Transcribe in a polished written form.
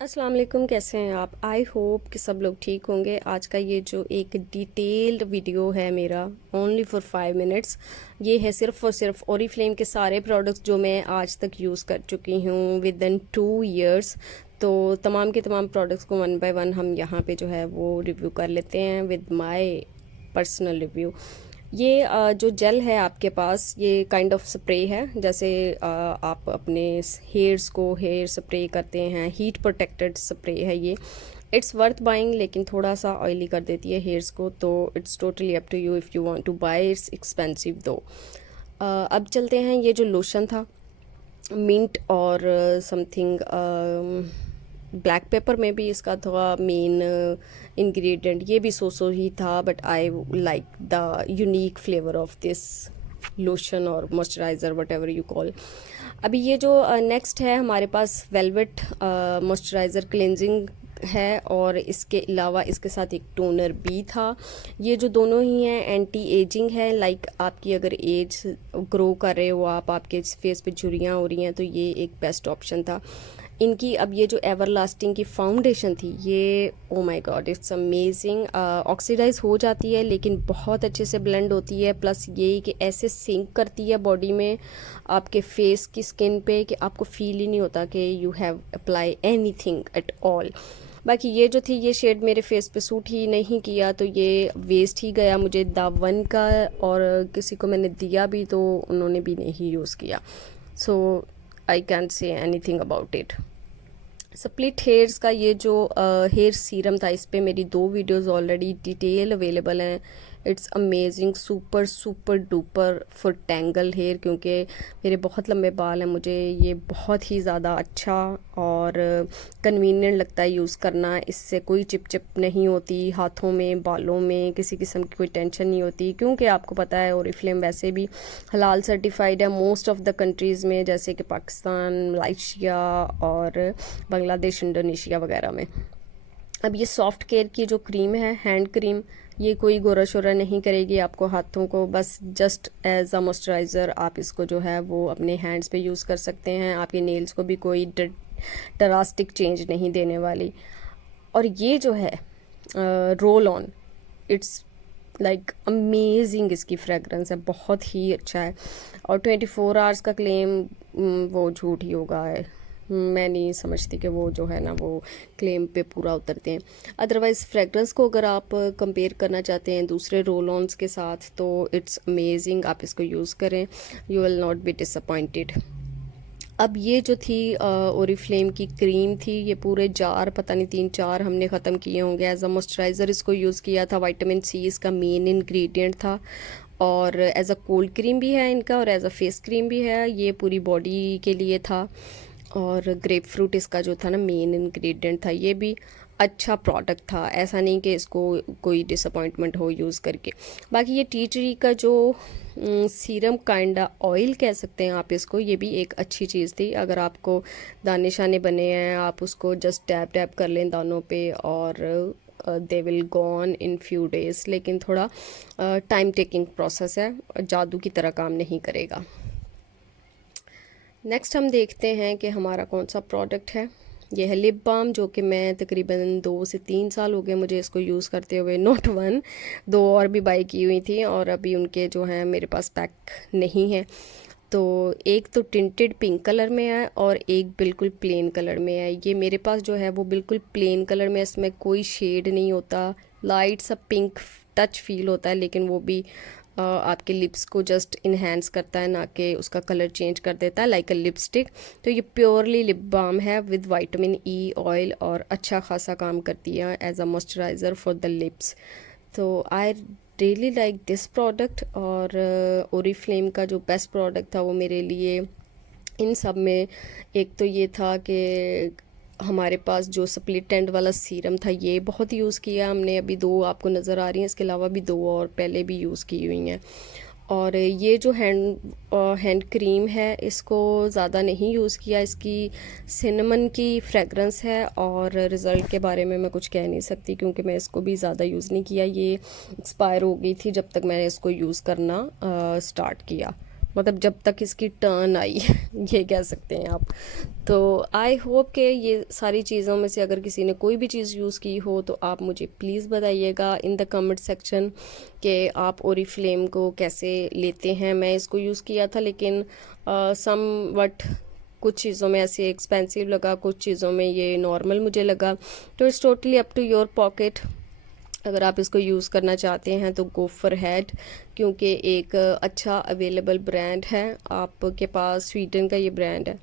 अस्सलाम वालेकुम, कैसे हैं आप? आई होप कि सब लोग ठीक होंगे। आज का ये जो एक डिटेल्ड वीडियो है मेरा, ओनली फॉर 5 मिनट्स, ये है सिर्फ़ और सिर्फ ओरीफ्लेम के सारे प्रोडक्ट्स जो मैं आज तक यूज़ कर चुकी हूँ विद इन 2 ईयर्स। तो तमाम के तमाम प्रोडक्ट्स को वन बाय वन हम यहाँ पे जो है वो रिव्यू कर लेते हैं विद माय पर्सनल रिव्यू। ये जो जेल है आपके पास, ये काइंड ऑफ स्प्रे है। जैसे आप अपने हेयर्स को हेयर स्प्रे करते हैं, हीट प्रोटेक्टेड स्प्रे है ये। इट्स वर्थ बाइंग, लेकिन थोड़ा सा ऑयली कर देती है हेयर्स को, तो it's totally up to you if you want to buy. It's expensive though. अब चलते हैं, ये जो लोशन था मिंट और समथिंग ब्लैक पेपर में भी इसका था मेन इंग्रेडिएंट। ये भी सो ही था, but I like the unique flavour of this lotion और moisturiser, whatever you call. अभी ये जो नेक्स्ट है हमारे पास, वेलवेट मॉइस्चराइज़र क्लेंजिंग है, और इसके अलावा इसके साथ एक टोनर भी था। ये जो दोनों ही हैं एंटी एजिंग है। लाइक आपकी अगर एज ग्रो कर रहे हो आप, आपके फेस पे झुर्रियाँ हो रही हैं, तो ये एक बेस्ट ऑप्शन था इनकी। अब ये जो एवरलास्टिंग की फाउंडेशन थी, ये oh my God, it's amazing. Oxidise हो जाती है लेकिन बहुत अच्छे से ब्लेंड होती है। प्लस ये कि ऐसे सिंक करती है बॉडी में, आपके फेस की स्किन पे, कि आपको फील ही नहीं होता कि you have apply anything at all. बाकी ये जो थी, ये शेड मेरे फेस पे सूट ही नहीं किया, तो ये वेस्ट ही गया मुझे द 1 का। और किसी को मैंने दिया भी तो उन्होंने भी नहीं यूज़ किया। So I can't say anything about it. Split hairs का ये जो हेयर सीरम था, इस पे मेरी 2 वीडियोस ऑलरेडी डिटेल अवेलेबल हैं। It's amazing, super super duper for tangle hair, क्योंकि मेरे बहुत लंबे बाल हैं। मुझे ये बहुत ही ज़्यादा अच्छा और कन्वीनियंट लगता है यूज़ करना। इससे कोई चिप चिप नहीं होती हाथों में, बालों में, किसी किस्म की कोई टेंशन नहीं होती, क्योंकि आपको पता है ओरिफ्लेम वैसे भी हलाल सर्टिफाइड है मोस्ट ऑफ द कंट्रीज़ में, जैसे कि पाकिस्तान, मलेशिया और बांग्लादेश, इंडोनेशिया वगैरह में। अब ये सॉफ्ट केयर की जो क्रीम है, हैंड क्रीम, ये कोई गोरा शोरा नहीं करेगी आपको हाथों को, बस जस्ट एज अ मॉइस्चराइज़र आप इसको जो है वो अपने हैंड्स पे यूज़ कर सकते हैं। आपके नेल्स को भी कोई ड्रास्टिक चेंज नहीं देने वाली। और ये जो है roll on, it's like amazing, इसकी फ्रेगरेंस है, बहुत ही अच्छा है। और 24 आवर्स का क्लेम वो झूठ ही होगा है। मैं नहीं समझती कि वो जो है ना वो क्लेम पे पूरा उतरते हैं। अदरवाइज़ फ्रेगरेंस को अगर आप कंपेयर करना चाहते हैं दूसरे रोल ऑन्स के साथ, तो इट्स अमेजिंग, आप इसको यूज़ करें, you will not be disappointed. अब ये जो थी ओरीफ्लेम की क्रीम थी, ये पूरे जार, पता नहीं 3-4 हमने ख़त्म किए होंगे। एज अ मॉइस्चराइज़र इसको यूज़ किया था, विटामिन सी इसका मेन इंग्रेडिएंट था, और एज अ कोल्ड क्रीम भी है इनका, और एज अ फेस क्रीम भी है। ये पूरी बॉडी के लिए था। और ग्रेप फ्रूट इसका जो था ना मेन इंग्रेडिएंट था। ये भी अच्छा प्रोडक्ट था, ऐसा नहीं कि इसको कोई डिसअपॉइंटमेंट हो यूज़ करके। बाकी ये टी ट्री का जो सीरम काइंडा ऑयल कह सकते हैं आप इसको, ये भी एक अच्छी चीज़ थी। अगर आपको दाने शाने बने हैं, आप उसको जस्ट टैप टैप कर लें दानों पे, और they will gone in few days. लेकिन थोड़ा टाइम टेकिंग प्रोसेस है, जादू की तरह काम नहीं करेगा। नेक्स्ट हम देखते हैं कि हमारा कौन सा प्रोडक्ट है। ये है लिप बाम, जो कि मैं तकरीबन 2 से 3 साल हो गए मुझे इसको यूज़ करते हुए, नॉट 1, 2 और भी बाई की हुई थी, और अभी उनके जो हैं मेरे पास पैक नहीं है। तो एक तो टिंटेड पिंक कलर में है और एक बिल्कुल प्लेन कलर में है। ये मेरे पास जो है वो बिल्कुल प्लेन कलर में, इसमें कोई शेड नहीं होता, लाइट सा पिंक टच फील होता है, लेकिन वो भी आपके लिप्स को जस्ट इन्हेंस करता है, ना कि उसका कलर चेंज कर देता है लाइक अ लिपस्टिक। तो ये प्योरली लिप बाम है विद विटामिन ई ऑयल, और अच्छा खासा काम करती है as a moisturiser for the lips. तो I really like this product. और ओरीफ्लेम का जो बेस्ट प्रोडक्ट था वो मेरे लिए इन सब में, एक तो ये था कि हमारे पास जो स्प्लिट एंड वाला सीरम था, ये बहुत यूज़ किया हमने। अभी 2 आपको नज़र आ रही हैं, इसके अलावा भी 2 और पहले भी यूज़ की हुई हैं। और ये जो हैंड क्रीम है, इसको ज़्यादा नहीं यूज़ किया। इसकी सिनेमन की फ्रेगरेंस है, और रिज़ल्ट के बारे में मैं कुछ कह नहीं सकती, क्योंकि मैं इसको भी ज़्यादा यूज़ नहीं किया। ये एक्सपायर हो गई थी जब तक मैंने इसको यूज़ करना स्टार्ट किया। मतलब जब तक इसकी टर्न आई ये कह सकते हैं आप। तो आई होप कि ये सारी चीज़ों में से अगर किसी ने कोई भी चीज़ यूज़ की हो तो आप मुझे प्लीज़ बताइएगा इन द कमेंट सेक्शन कि आप ओरीफ्लेम को कैसे लेते हैं। मैं इसको यूज़ किया था, लेकिन सम वट कुछ चीज़ों में ऐसे एक्सपेंसिव लगा, कुछ चीज़ों में ये नॉर्मल मुझे लगा। तो it's totally up to your pocket. अगर आप इसको यूज़ करना चाहते हैं तो गो फॉर हैड, क्योंकि एक अच्छा अवेलेबल ब्रांड है। आपके पास स्वीडन का ये ब्रांड है।